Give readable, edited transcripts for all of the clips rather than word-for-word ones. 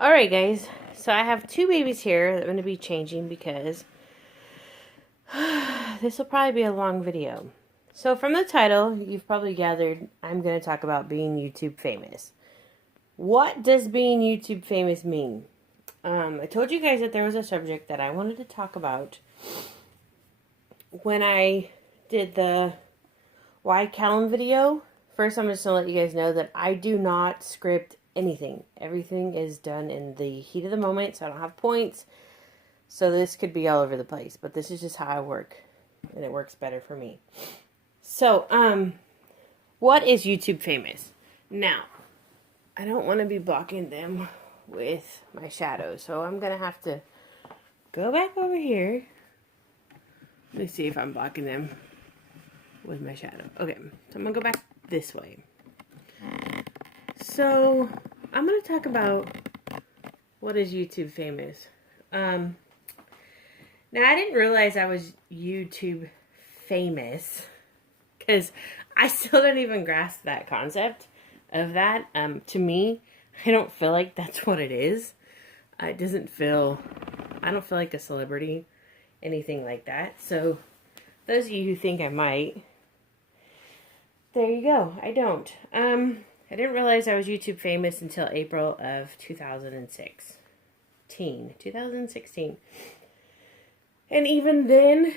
Alright guys, so I have two babies here that I'm going to be changing because this will probably be a long video. So from the title, you've probably gathered I'm going to talk about being YouTube famous. What does being YouTube famous mean? I told you guys that there was a subject that I wanted to talk about when I did the Why Callum video. First, I'm just going to let you guys know that I do not script anything. Everything is done in the heat of the moment, so I don't have points. So this could be all over the place, but this is just how I work, and it works better for me. So, what is YouTube famous? Now, I don't want to be blocking them with my shadow, so I'm going to have to go back over here. Let me see if I'm blocking them with my shadow. Okay, so I'm going to go back this way. So, I'm going to talk about what is YouTube famous. Now, I didn't realize I was YouTube famous because I still don't even grasp that concept of that. To me, I don't feel like that's what it is. It doesn't feel, I don't feel like a celebrity, anything like that. So, those of you who think I might, there you go. I don't. I didn't realize I was YouTube famous until April of 2016. And even then,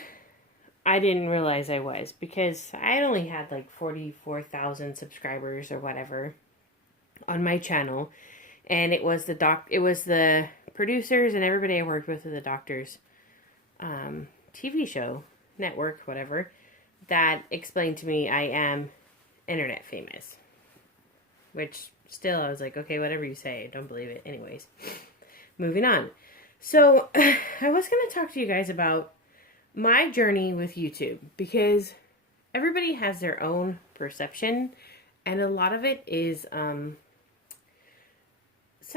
I didn't realize I was, because I only had like 44,000 subscribers or whatever on my channel, and it was the producers and everybody I worked with at the doctor's TV show, network, whatever, that explained to me I am internet famous. Which, still, I was like, okay, whatever you say, don't believe it. Anyways, moving on. So, I was going to talk to you guys about my journey with YouTube, because everybody has their own perception, and a lot of it is, some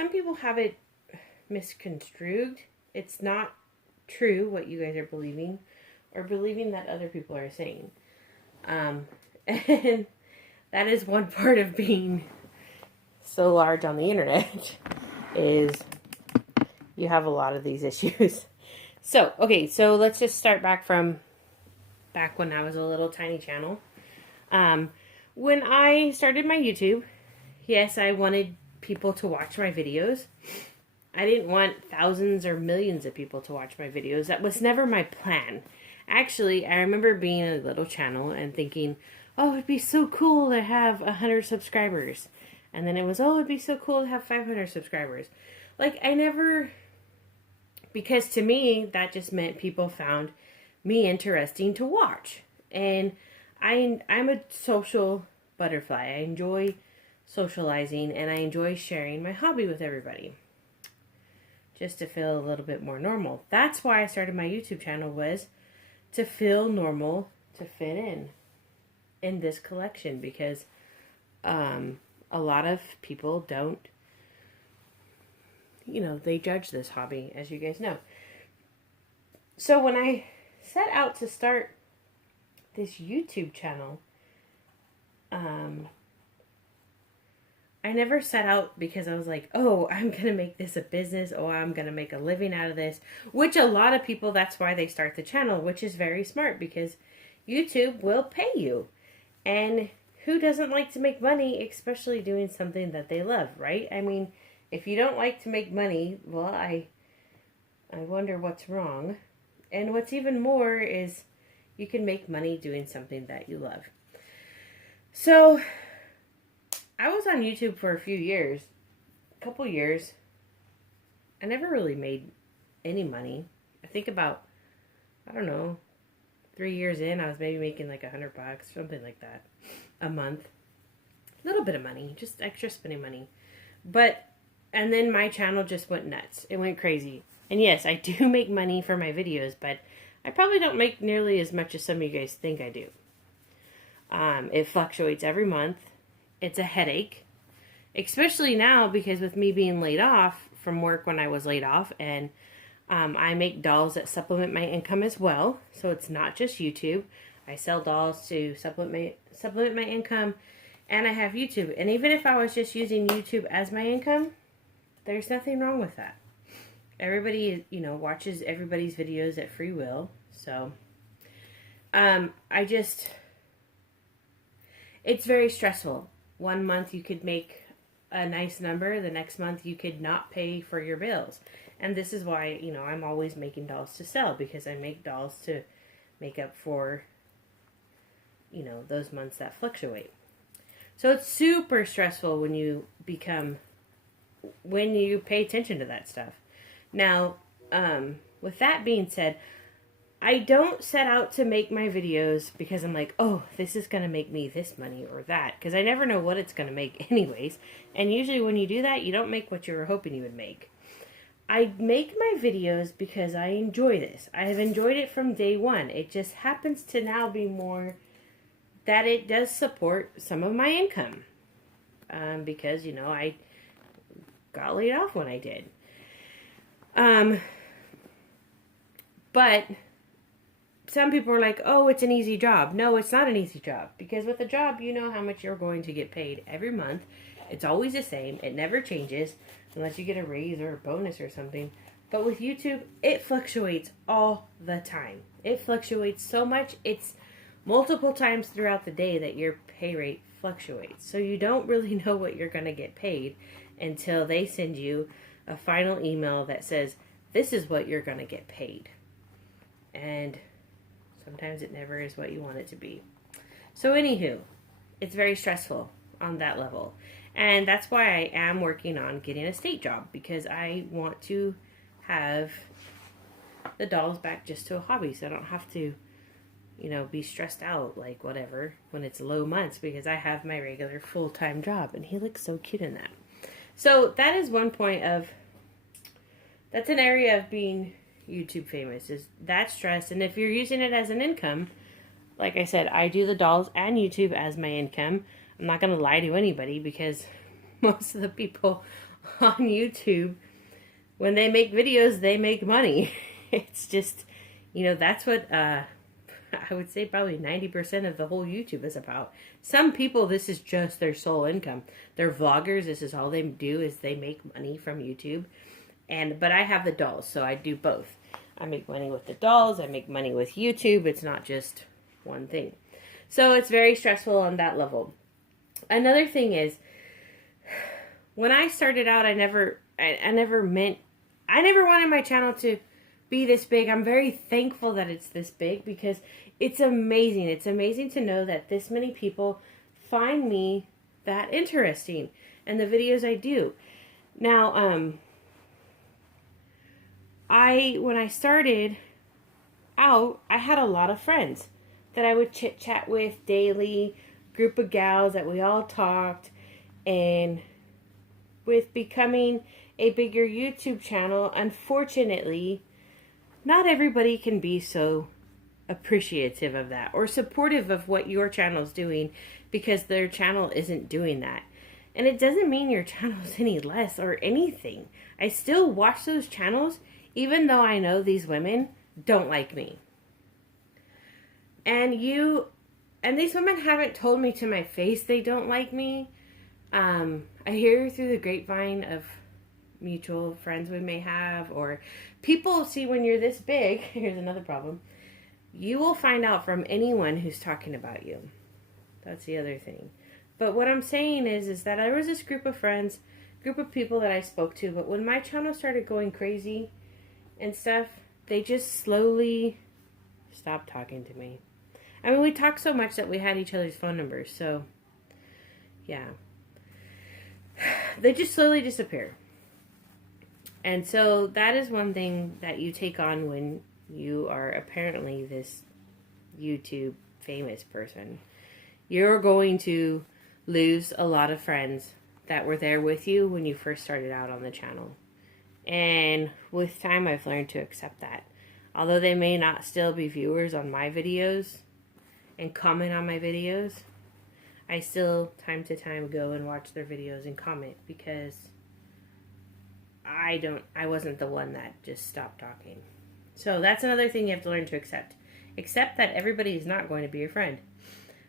people have it misconstrued. It's not true what you guys are believing, or believing that other people are saying. And that is one part of being so large on the internet, is you have a lot of these issues. So, okay, so let's just start back when I was a little tiny channel. When I started my YouTube, yes, I wanted people to watch my videos. I didn't want thousands or millions of people to watch my videos. That was never my plan. Actually, I remember being a little channel and thinking, oh, it'd be so cool to have 100 subscribers. And then it was, oh, it'd be so cool to have 500 subscribers. Like, because to me, that just meant people found me interesting to watch. And I'm a social butterfly. I enjoy socializing, and I enjoy sharing my hobby with everybody, just to feel a little bit more normal. That's why I started my YouTube channel, was to feel normal, to fit in this collection, because a lot of people don't, they judge this hobby, as you guys know. So when I set out to start this YouTube channel, I never set out because I was like, oh, I'm going to make this a business, or I'm going to make a living out of this, which a lot of people, that's why they start the channel, which is very smart, because YouTube will pay you. And who doesn't like to make money, especially doing something that they love, right? I mean, if you don't like to make money, well, I wonder what's wrong. And what's even more is you can make money doing something that you love. So, I was on YouTube for a couple years. I never really made any money. I think about, 3 years in, I was maybe making like $100, something like that, a month. A little bit of money, just extra spending money. And then my channel just went nuts. It went crazy. And yes, I do make money for my videos, but I probably don't make nearly as much as some of you guys think I do. It fluctuates every month. It's a headache, especially now, because with me being laid off from work when I was laid off, and I make dolls that supplement my income as well. So it's not just YouTube. I sell dolls to supplement my income, and I have YouTube. And even if I was just using YouTube as my income, there's nothing wrong with that. Everybody, you know, watches everybody's videos at free will. So, it's very stressful. One month you could make a nice number. The next month you could not pay for your bills. And this is why, you know, I'm always making dolls to sell, because I make dolls to make up for, you know, those months that fluctuate. So it's super stressful when you pay attention to that stuff. Now, with that being said, I don't set out to make my videos because I'm like, oh, this is going to make me this money or that. Because I never know what it's going to make anyways. And usually when you do that, you don't make what you were hoping you would make. I make my videos because I enjoy this. I have enjoyed it from day one. It just happens to now be more that it does support some of my income. Because, you know, I got laid off when I did. But some people are like, oh, it's an easy job. No, it's not an easy job. Because with a job, you know how much you're going to get paid every month. It's always the same. It never changes unless you get a raise or a bonus or something. But with YouTube, it fluctuates all the time. It fluctuates so much. It's multiple times throughout the day that your pay rate fluctuates. So you don't really know what you're going to get paid until they send you a final email that says, this is what you're going to get paid. And sometimes it never is what you want it to be. So anywho, it's very stressful on that level. And that's why I am working on getting a state job, because I want to have the dolls back just to a hobby, so I don't have to, you know, be stressed out like whatever when it's low months, because I have my regular full-time job, and he looks so cute in that. So that is one point of, that's an area of being YouTube famous, is that stress. And if you're using it as an income, like I said, I do the dolls and YouTube as my income. I'm not going to lie to anybody, because most of the people on YouTube, when they make videos, they make money. It's just, you know, that's what I would say probably 90% of the whole YouTube is about. Some people, this is just their sole income. They're vloggers. This is all they do, is they make money from YouTube. But I have the dolls, so I do both. I make money with the dolls. I make money with YouTube. It's not just one thing. So it's very stressful on that level. Another thing is, when I started out, I never wanted my channel to be this big. I'm very thankful that it's this big, because it's amazing. It's amazing to know that this many people find me that interesting and the videos I do. Now, when I started out, I had a lot of friends that I would chit chat with daily, group of gals that we all talked. And with becoming a bigger YouTube channel, unfortunately, not everybody can be so appreciative of that or supportive of what your channel is doing, because their channel isn't doing that. And it doesn't mean your channel is any less or anything. I still watch those channels, even though I know these women don't like me. And these women haven't told me to my face they don't like me. I hear through the grapevine of mutual friends we may have, or people see when you're this big. Here's another problem. You will find out from anyone who's talking about you. That's the other thing. But what I'm saying is that there was this group of friends, group of people that I spoke to, but when my channel started going crazy and stuff, they just slowly stopped talking to me. I mean, we talked so much that we had each other's phone numbers, so yeah. They just slowly disappeared. And so that is one thing that you take on when you are apparently this YouTube famous person. You're going to lose a lot of friends that were there with you when you first started out on the channel. And with time, I've learned to accept that. Although they may not still be viewers on my videos and comment on my videos, I still, time to time, go and watch their videos and comment, because I wasn't the one that just stopped talking. So that's another thing you have to learn to accept. Accept that everybody is not going to be your friend.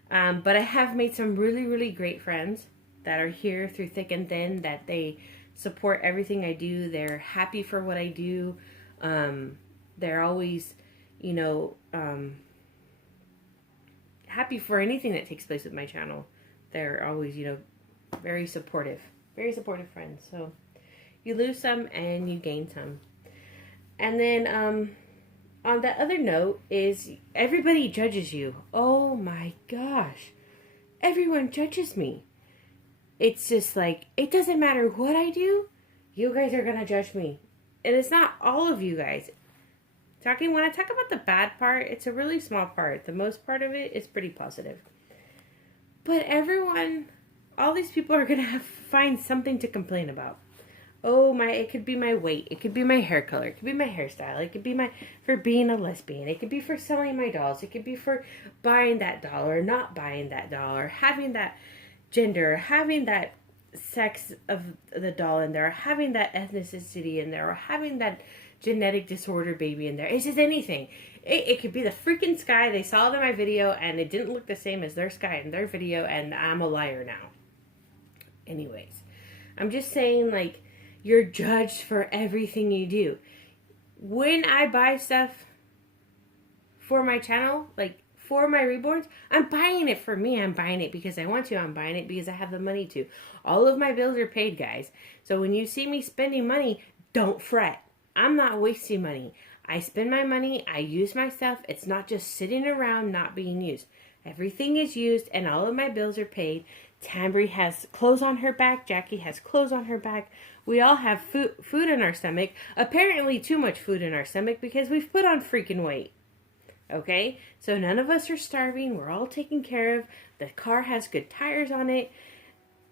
But I have made some really, really great friends that are here through thick and thin, that they support everything I do. They're happy for what I do. They're always, you know, happy for anything that takes place with my channel. They're always, you know, very supportive friends. So you lose some and you gain some. And then on that other note is everybody judges you. Oh my gosh. Everyone judges me. It's just like, it doesn't matter what I do, you guys are going to judge me. And it's not all of you guys. When I talk about the bad part, it's a really small part. The most part of it is pretty positive. But everyone, all these people are going to find something to complain about. Oh, it could be my weight. It could be my hair color. It could be my hairstyle. It could be for being a lesbian. It could be for selling my dolls. It could be for buying that doll or not buying that doll, or having that gender, having that sex of the doll in there, or having that ethnicity in there, or having that genetic disorder baby in there. It's just anything. It could be the freaking sky. They saw it in my video and it didn't look the same as their sky in their video, and I'm a liar now. Anyways, I'm just saying, like, you're judged for everything you do. When I buy stuff for my channel, like for my reborns, I'm buying it for me. I'm buying it because I want to. I'm buying it because I have the money to. All of my bills are paid, guys. So when you see me spending money, don't fret. I'm not wasting money. I spend my money. I use my stuff. It's not just sitting around not being used. Everything is used and all of my bills are paid. Tambry has clothes on her back. Jackie has clothes on her back. We all have food in our stomach. Apparently too much food in our stomach because we've put on freaking weight. Okay? So none of us are starving. We're all taken care of. The car has good tires on it.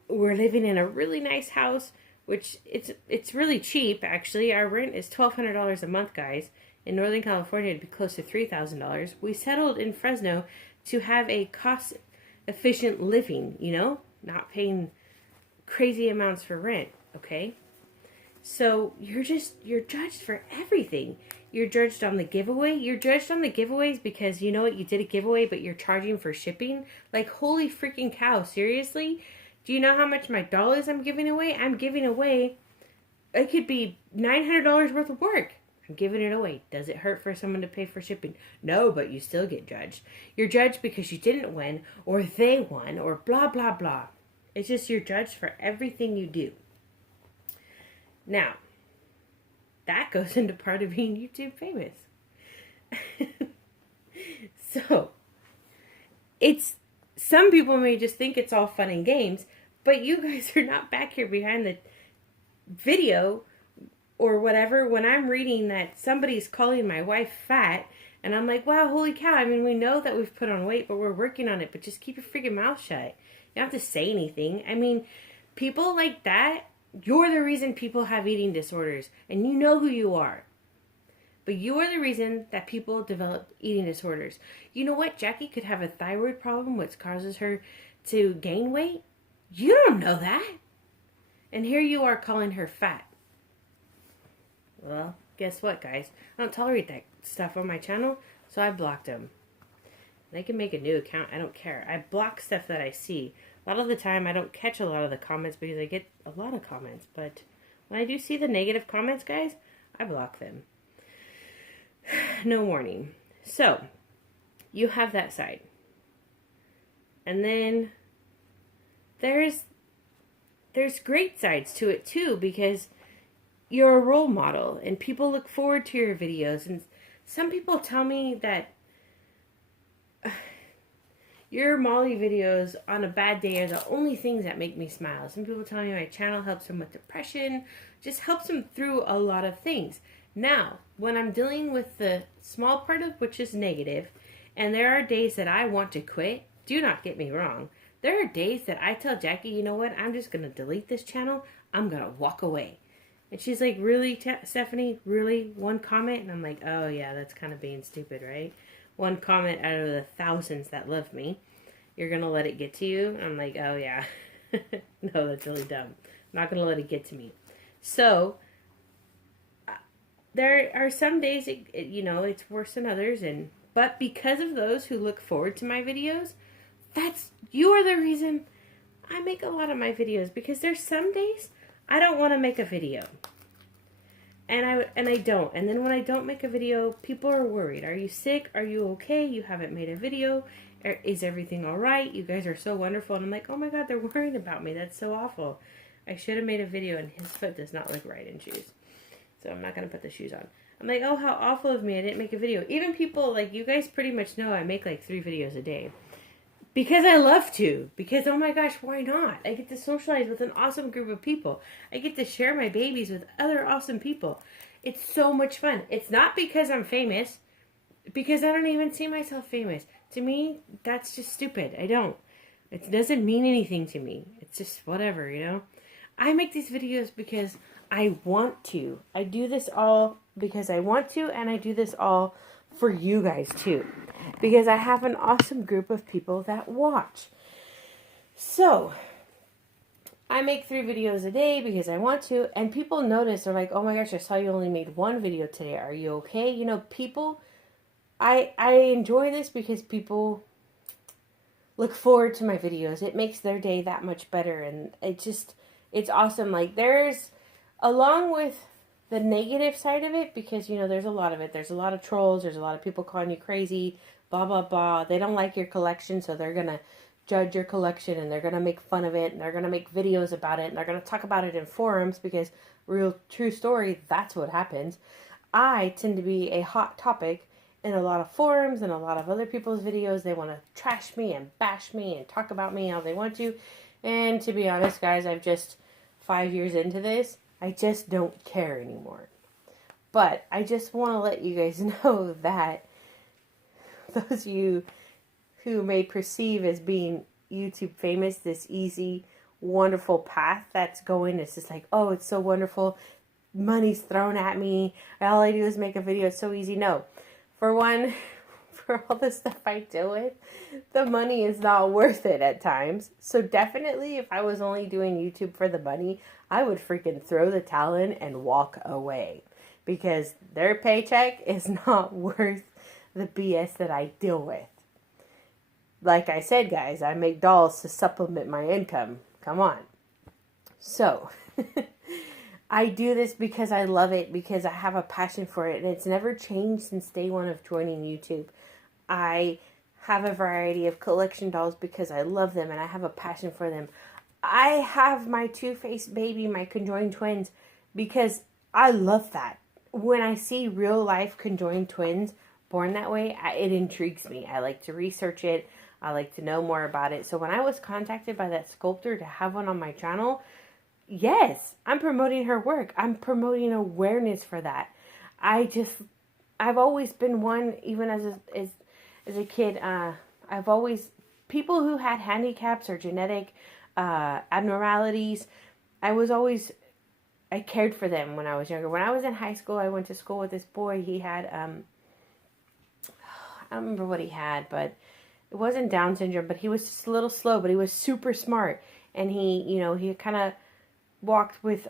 We're living in a really nice house, which it's really cheap, actually. Our rent is $1,200 a month, guys. In Northern California, it'd be close to $3,000. We settled in Fresno to have a cost-efficient living, you know? Not paying crazy amounts for rent, okay? So you're judged for everything. You're judged on the giveaway. You're judged on the giveaways because you know what? You did a giveaway, but you're charging for shipping. Like, holy freaking cow, seriously? Do you know how much my doll is I'm giving away? I'm giving away, it could be $900 worth of work. I'm giving it away. Does it hurt for someone to pay for shipping? No, but you still get judged. You're judged because you didn't win, or they won, or blah, blah, blah. It's just you're judged for everything you do. Now, that goes into part of being YouTube famous. So, some people may just think it's all fun and games, but you guys are not back here behind the video or whatever when I'm reading that somebody's calling my wife fat, and I'm like, wow, holy cow. I mean, we know that we've put on weight, but we're working on it, but just keep your freaking mouth shut. You don't have to say anything. I mean, people like that, you're the reason people have eating disorders, and you know who you are. But you are the reason that people develop eating disorders. You know what? Jackie could have a thyroid problem, which causes her to gain weight. You don't know that. And here you are calling her fat. Well, guess what, guys? I don't tolerate that stuff on my channel, so I blocked them. They can make a new account. I don't care. I block stuff that I see. A lot of the time, I don't catch a lot of the comments because I get a lot of comments. But when I do see the negative comments, guys, I block them. No warning. So, you have that side. And then there's great sides to it too, because you're a role model and people look forward to your videos. And some people tell me that your Molly videos on a bad day are the only things that make me smile. Some people tell me my channel helps them with depression, just helps them through a lot of things. Now, when I'm dealing with the small part of which is negative, and there are days that I want to quit, do not get me wrong. There are days that I tell Jackie, you know what, I'm just going to delete this channel. I'm going to walk away. And she's like, really, Stephanie? Really? One comment? And I'm like, oh yeah, that's kind of being stupid, right? One comment out of the thousands that love me. You're going to let it get to you? And I'm like, oh yeah. No, that's really dumb. I'm not going to let it get to me. So, there are some days, it's worse than others. But because of those who look forward to my videos, you are the reason I make a lot of my videos. Because there's some days I don't want to make a video. And I don't. And then when I don't make a video, people are worried. Are you sick? Are you okay? You haven't made a video. Is everything all right? You guys are so wonderful. And I'm like, oh my God, they're worrying about me. That's so awful. I should have made a video, and his foot does not look right in shoes. So I'm not going to put the shoes on. I'm like, oh, how awful of me. I didn't make a video. Even people, like, you guys pretty much know I make like 3 videos a day. Because I love to. Because, oh my gosh, why not? I get to socialize with an awesome group of people. I get to share my babies with other awesome people. It's so much fun. It's not because I'm famous. Because I don't even see myself famous. To me, that's just stupid. I don't. It doesn't mean anything to me. It's just whatever, you know? I make these videos because I want to. I do this all because I want to, and I do this all for you guys too. Because I have an awesome group of people that watch. So, I make 3 videos a day because I want to, and people notice. They're like, oh my gosh, I saw you only made 1 video today. Are you okay? You know, people, I enjoy this because people look forward to my videos. It makes their day that much better, and it's awesome. Like, there's, along with the negative side of it, because, you know, there's a lot of it. There's a lot of trolls. There's a lot of people calling you crazy, blah, blah, blah. They don't like your collection, so they're going to judge your collection, and they're going to make fun of it, and they're going to make videos about it, and they're going to talk about it in forums, because real, true story, that's what happens. I tend to be a hot topic in a lot of forums and a lot of other people's videos. They want to trash me and bash me and talk about me how they want to. And to be honest, guys, I've just 5 years into this. I just don't care anymore. But I just want to let you guys know that those of you who may perceive as being YouTube famous, this easy, wonderful path that's going, it's just like, oh, it's so wonderful. Money's thrown at me. All I do is make a video. It's so easy. No. For one, for all the stuff I deal with, the money is not worth it at times. So definitely, if I was only doing YouTube for the money, I would freaking throw the towel in and walk away. Because their paycheck is not worth the BS that I deal with. Like I said, guys, I make dolls to supplement my income. Come on. So, I do this because I love it, because I have a passion for it, and it's never changed since day one of joining YouTube. I have a variety of collection dolls because I love them, and I have a passion for them. I have my two-faced baby, my conjoined twins, because I love that. When I see real-life conjoined twins born that way, it intrigues me. I like to research it. I like to know more about it. So when I was contacted by that sculptor to have one on my channel, yes, I'm promoting her work. I'm promoting awareness for that. I've always been one, even as a kid, I've always, people who had handicaps or genetic abnormalities, I cared for them when I was younger. When I was in high school, I went to school with this boy. He had, I don't remember what he had, but it wasn't Down syndrome, but he was just a little slow, but he was super smart. And he kind of walked with,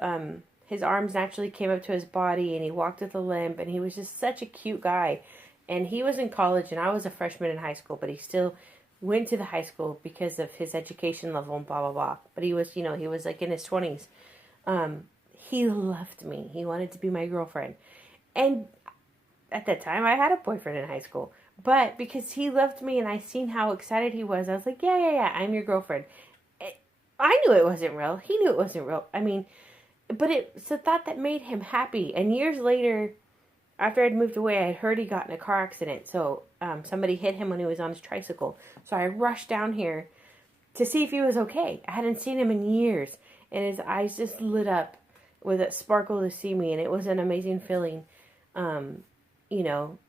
his arms naturally came up to his body, and he walked with a limp, and he was just such a cute guy. And he was in college, and I was a freshman in high school, but he still went to the high school because of his education level and blah, blah, blah. But he was, he was like in his 20s. He loved me. He wanted to be my girlfriend. And at that time, I had a boyfriend in high school. But because he loved me and I seen how excited he was, I was like, yeah, I'm your girlfriend. I knew it wasn't real. He knew it wasn't real. I mean, but it's a thought that made him happy. And years later, after I'd moved away, I had heard he got in a car accident. So somebody hit him when he was on his tricycle. So I rushed down here to see if he was okay. I hadn't seen him in years. And his eyes just lit up with a sparkle to see me. And it was an amazing feeling,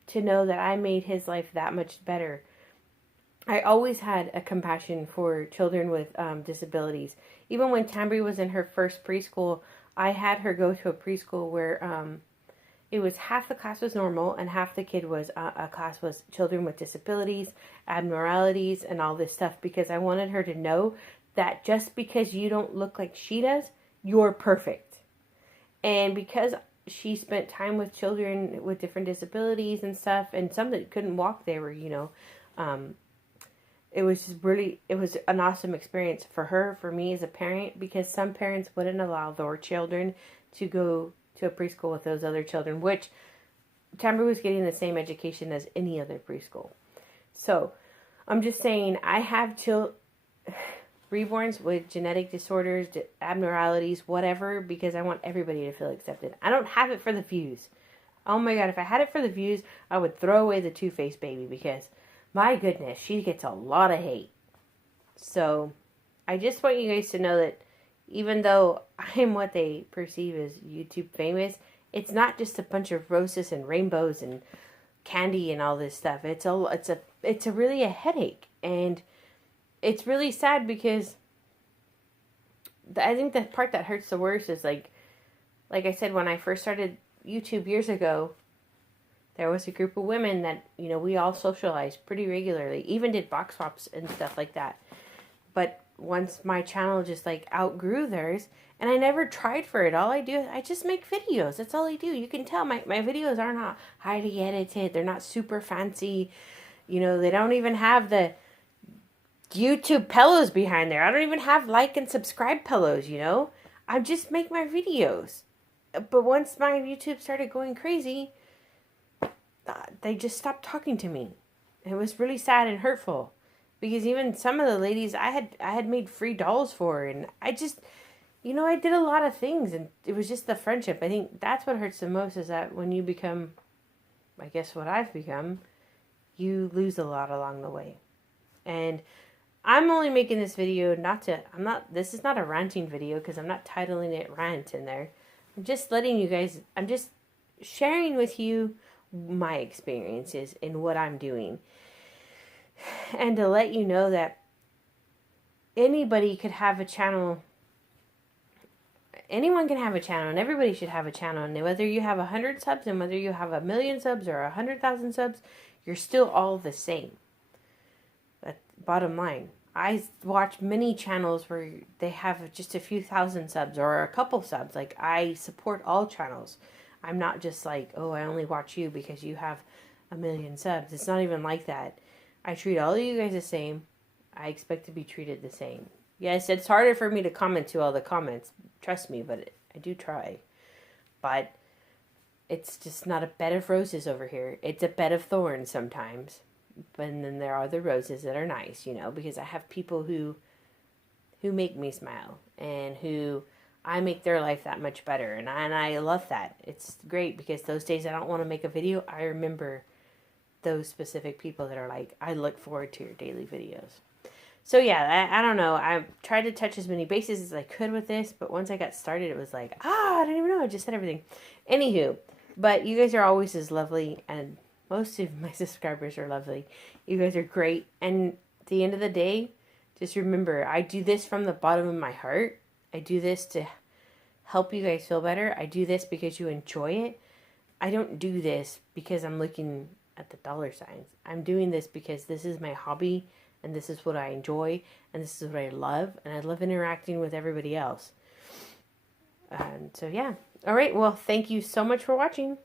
to know that I made his life that much better. I always had a compassion for children with disabilities. Even when Tambry was in her first preschool, I had her go to a preschool where it was half the class was normal and half the class was children with disabilities, abnormalities, and all this stuff, because I wanted her to know that just because you don't look like she does, you're perfect. And because she spent time with children with different disabilities and stuff, and some that couldn't walk, they were, it was just really, it was an awesome experience for her, for me as a parent, because some parents wouldn't allow their children to go to a preschool with those other children, which Tamara was getting the same education as any other preschool. So I'm just saying, I have reborns with genetic disorders, abnormalities, whatever, because I want everybody to feel accepted. I don't have it for the views. Oh my God, if I had it for the views, I would throw away the two-faced baby, because my goodness, she gets a lot of hate. So I just want you guys to know that even though I'm what they perceive as YouTube famous, it's not just a bunch of roses and rainbows and candy and all this stuff. It's really a headache, and it's really sad, because I think the part that hurts the worst is like I said, when I first started YouTube years ago, there was a group of women that, you know, we all socialized pretty regularly, even did box swaps and stuff like that. But once my channel just like outgrew theirs, and I never tried for it. All I do is I just make videos. That's all I do. You can tell my videos are not highly edited. They're not super fancy. You know, they don't even have the YouTube pillows behind there. I don't even have like and subscribe pillows, you know. I just make my videos. But once my YouTube started going crazy, they just stopped talking to me. It was really sad and hurtful, because even some of the ladies I had made free dolls for, and I just, you know, I did a lot of things, and it was just the friendship. I think that's what hurts the most, is that when you become, I guess what I've become, you lose a lot along the way. And I'm only making this video this is not a ranting video, because I'm not titling it rant in there. I'm just letting you guys, I'm just sharing with you my experiences and what I'm doing. And to let you know that anybody could have a channel. Anyone can have a channel, and everybody should have a channel. And whether you have 100 subs, and whether you have 1,000,000 subs or 100,000 subs, you're still all the same. But bottom line, I watch many channels where they have just a few thousand subs or a couple subs. Like, I support all channels. I'm not just like, oh, I only watch you because you have 1,000,000 subs. It's not even like that. I treat all of you guys the same. I expect to be treated the same. Yes, it's harder for me to comment to all the comments. Trust me, but I do try. But it's just not a bed of roses over here. It's a bed of thorns sometimes. But then there are the roses that are nice, you know, because I have people who make me smile, and who I make their life that much better. And I love that. It's great, because those days I don't want to make a video, I remember those specific people that are like, I look forward to your daily videos. So yeah, I don't know. I tried to touch as many bases as I could with this, but once I got started, it was like, I didn't even know. I just said everything. Anywho, but you guys are always as lovely, and most of my subscribers are lovely. You guys are great. And at the end of the day, just remember, I do this from the bottom of my heart. I do this to help you guys feel better. I do this because you enjoy it. I don't do this because I'm looking at the dollar signs. I'm doing this because this is my hobby, and this is what I enjoy, and this is what I love, and I love interacting with everybody else. And so, yeah. All right, well, thank you so much for watching.